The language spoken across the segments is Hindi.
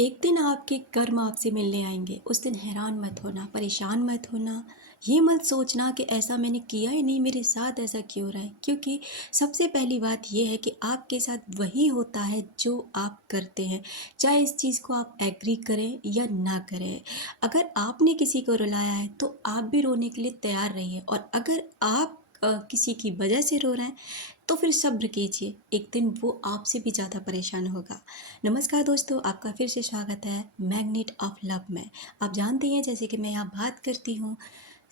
एक दिन आपके कर्म आपसे मिलने आएंगे। उस दिन हैरान मत होना, परेशान मत होना, ये मत सोचना कि ऐसा मैंने किया ही नहीं, मेरे साथ ऐसा क्यों हो रहा है। क्योंकि सबसे पहली बात ये है कि आपके साथ वही होता है जो आप करते हैं, चाहे इस चीज़ को आप एग्री करें या ना करें। अगर आपने किसी को रुलाया है तो आप भी रोने के लिए तैयार रहिए, और अगर आप किसी की वजह से रो रहे हैं तो फिर सब्र कीजिए, एक दिन वो आपसे भी ज़्यादा परेशान होगा। नमस्कार दोस्तों, आपका फिर से स्वागत है मैग्नेट ऑफ लव में। आप जानते हैं, जैसे कि मैं यहाँ बात करती हूँ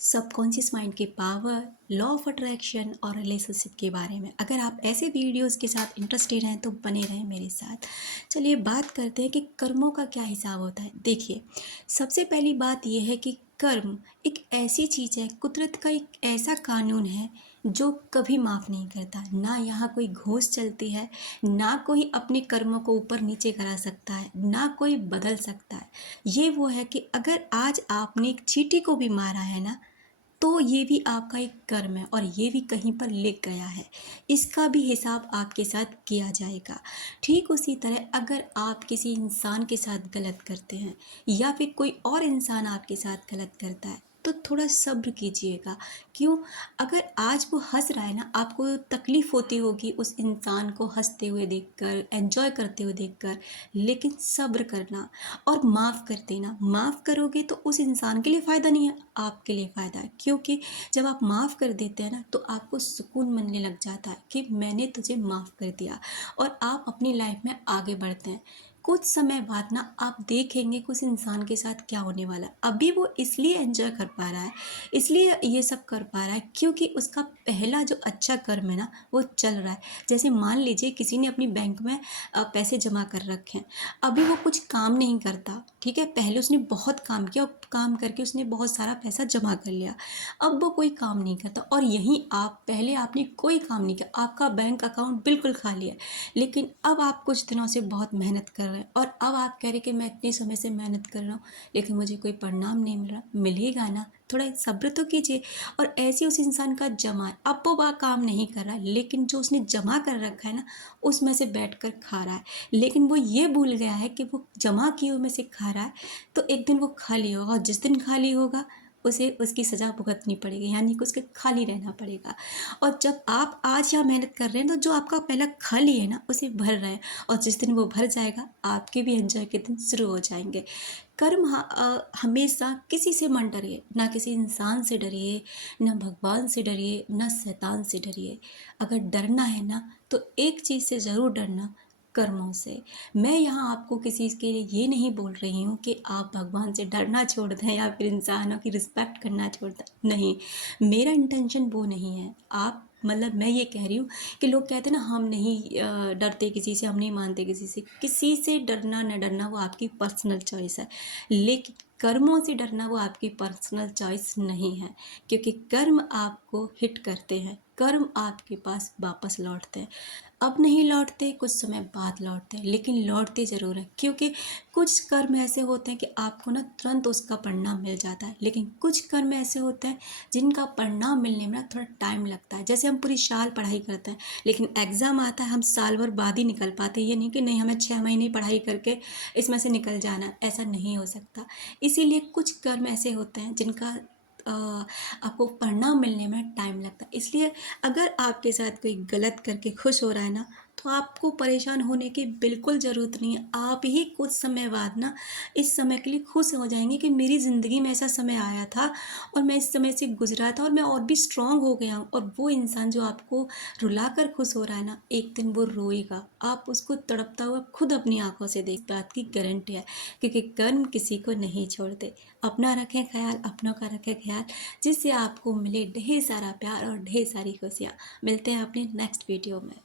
सबकॉन्शियस माइंड की पावर, लॉ ऑफ अट्रैक्शन और रिलेशनशिप के बारे में। अगर आप ऐसे वीडियोस के साथ इंटरेस्टेड हैं तो बने रहें मेरे साथ। चलिए बात करते हैं कि कर्मों का क्या हिसाब होता है। देखिए, सबसे पहली बात यह है कि कर्म एक ऐसी चीज़ है, कुदरत का एक ऐसा कानून है जो कभी माफ़ नहीं करता। ना यहाँ कोई घूस चलती है, ना कोई अपने कर्मों को ऊपर नीचे करा सकता है, ना कोई बदल सकता है। ये वो है कि अगर आज आपने एक चींटी को भी मारा है ना, तो ये भी आपका एक कर्म है और ये भी कहीं पर लिख गया है। इसका भी हिसाब आपके साथ किया जाएगा। ठीक उसी तरह अगर आप किसी इंसान के साथ गलत करते हैं या फिर कोई और इंसान आपके साथ गलत करता है तो थोड़ा सब्र कीजिएगा। क्यों? अगर आज वो हंस रहा है ना, आपको तकलीफ़ होती होगी उस इंसान को हंसते हुए देखकर, एंजॉय करते हुए देखकर, लेकिन सब्र करना और माफ़ कर देना। माफ़ करोगे तो उस इंसान के लिए फ़ायदा नहीं है, आपके लिए फ़ायदा है। क्योंकि जब आप माफ़ कर देते हैं ना तो आपको सुकून मिलने लग जाता है कि मैंने तुझे माफ़ कर दिया, और आप अपनी लाइफ में आगे बढ़ते हैं। कुछ समय बाद ना आप देखेंगे कि उस इंसान के साथ क्या होने वाला है। अभी वो इसलिए एंजॉय कर पा रहा है, इसलिए ये सब कर पा रहा है क्योंकि उसका पहला जो अच्छा कर्म है ना वो चल रहा है। जैसे मान लीजिए किसी ने अपनी बैंक में पैसे जमा कर रखे हैं, अभी वो कुछ काम नहीं करता, ठीक है। पहले उसने बहुत काम किया और काम करके उसने बहुत सारा पैसा जमा कर लिया। अब वो कोई काम नहीं करता, और यहीं आप, पहले आपने कोई काम नहीं किया, आपका बैंक अकाउंट बिल्कुल खाली है, लेकिन अब आप कुछ दिनों से बहुत मेहनत कर रहे हैं और अब आप कह रहे कि मैं इतने समय से मेहनत कर रहा हूँ लेकिन मुझे कोई परिणाम नहीं मिल रहा। मिलेगा ना, थोड़ा सब्र तो कीजिए। और ऐसे उस इंसान का जमा है, अब वो वह काम नहीं कर रहा है, लेकिन जो उसने जमा कर रखा है ना उसमें से बैठ कर खा रहा है। लेकिन वो ये भूल गया है कि वो जमा किए हुए में से खा रहा है तो एक दिन वो खाली होगा, और जिस दिन खाली होगा उसे उसकी सज़ा भुगतनी पड़ेगी, यानी कि उसके खाली रहना पड़ेगा। और जब आप आज यहाँ मेहनत कर रहे हैं तो जो आपका पहला खाली है ना उसे भर रहे हैं, और जिस दिन वो भर जाएगा आपके भी एंजॉय के दिन शुरू हो जाएंगे। कर्म हमेशा किसी से मत डरिए, ना किसी इंसान से डरिए, ना भगवान से डरिए, ना शैतान से डरिए। अगर डरना है ना तो एक चीज़ से ज़रूर डरना, कर्मों से। मैं यहाँ आपको किसी के लिए ये नहीं बोल रही हूँ कि आप भगवान से डरना छोड़ दें या फिर इंसानों की रिस्पेक्ट करना छोड़ दें, नहीं, मेरा इंटेंशन वो नहीं है। आप, मतलब मैं ये कह रही हूँ कि लोग कहते हैं ना हम नहीं डरते किसी से, हम नहीं मानते किसी से। किसी से डरना न डरना वो आपकी पर्सनल चॉइस है, लेकिन कर्मों से डरना वो आपकी पर्सनल चॉइस नहीं है। क्योंकि कर्म आपको हिट करते हैं, कर्म आपके पास वापस लौटते हैं। अब नहीं लौटते, कुछ समय बाद लौटते हैं, लेकिन लौटते ज़रूर हैं। क्योंकि कुछ कर्म ऐसे होते हैं कि आपको ना तुरंत उसका परिणाम मिल जाता है, लेकिन कुछ कर्म ऐसे होते हैं जिनका परिणाम मिलने में ना थोड़ा टाइम लगता है। जैसे हम पूरी साल पढ़ाई करते हैं लेकिन एग्ज़ाम आता है, हम साल भर बाद ही निकल पाते हैं। ये नहीं कि नहीं हमें 6 महीने पढ़ाई करके इसमें से निकल जाना, ऐसा नहीं हो सकता। इसीलिए कुछ कर्म ऐसे होते हैं जिनका आपको परिणाम मिलने में टाइम लगता है। इसलिए अगर आपके साथ कोई गलत करके खुश हो रहा है ना तो आपको परेशान होने की बिल्कुल ज़रूरत नहीं है। आप ही कुछ समय बाद ना इस समय के लिए खुश हो जाएंगे कि मेरी ज़िंदगी में ऐसा समय आया था और मैं इस समय से गुजरा था और मैं और भी स्ट्रांग हो गया हूँ। और वो इंसान जो आपको रुला कर खुश हो रहा है ना, एक दिन वो रोएगा, आप उसको तड़पता हुआ खुद अपनी आंखों से देख, बात की गारंटी है। क्योंकि कर्म किसी को नहीं छोड़ते। अपना रखें ख्याल, अपनों का रखें ख्याल, जिससे आपको मिले ढेर सारा प्यार और ढेर सारी खुशियाँ। मिलते हैं अपने नेक्स्ट वीडियो में।